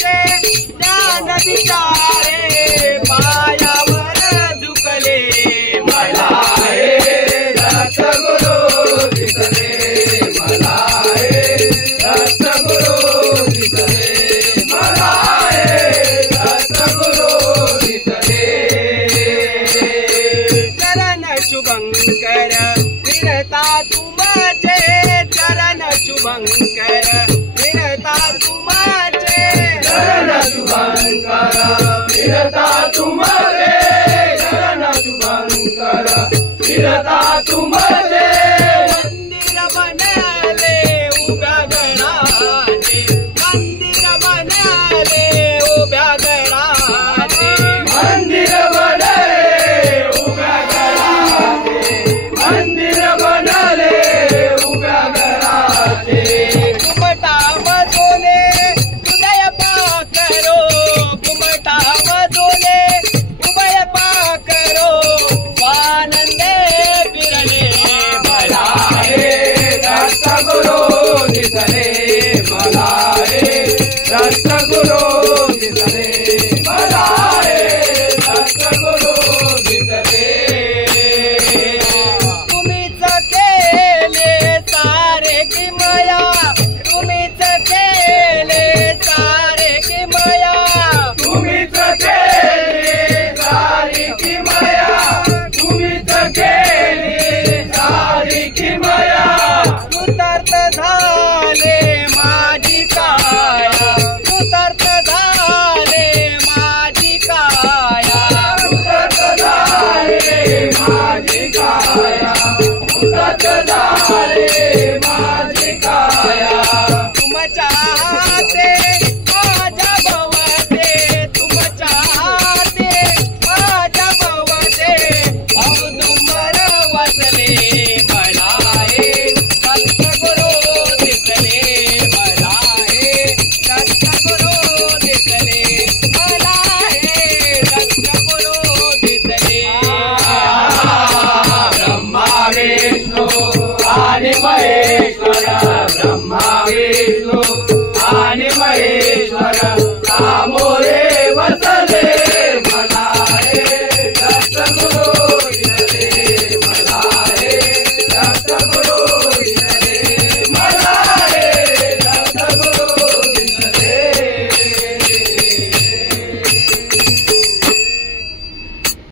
ज्ञान विचारे पायावर झुकले मला हे दत्तगुरु दिसले मला हे दत्तगुरु दिसले मला हे दत्तगुरु दिसले चरण शुभंकर फिरता तुमचे चरण शुभंकर फिरता तुमचे चरण शुभंकर फिरता तुमचे चरण शुभंकर फिरता तुमचे मंदिर बनले उभ्या घराचे मंदिर बनले उभ्या घराचे मंदिर बनले उभ्या घराचे मंदिर बनले उभ्या घराचे घुमटा मधोले उदय पाकरो घुमटा मधोले उदय पाकरो आनंदे फिरले मला हे दत्तगुरु दिसले मला हे दत्तगुरु दिसले मला हे दत्तगुरु दिसले तुम्हीच केले सारे की माया तुम्हीच केले सारे की माया तुम्हीच केले सारी की माया तुम्हीच केले सारी की माया कृतार्थ झाले माझी काया कृतार्थ झाले माझी काया कृतार्थ झाले माझी काया कृतार्थ झाले माझी काया तुमच्या हाते माझ्या भवते तुमच्या हाते माझ्या भवते औदुंबर वसले मला हे दत्तगुरु दिसले मला हे दत्तगुरु दिसले मला हे दत्तगुरु दिसले ब्रह्मा विष्णू आणि महेश्वर ब्रह्मा विष्णू आणि महेश्वर सामोरे बसले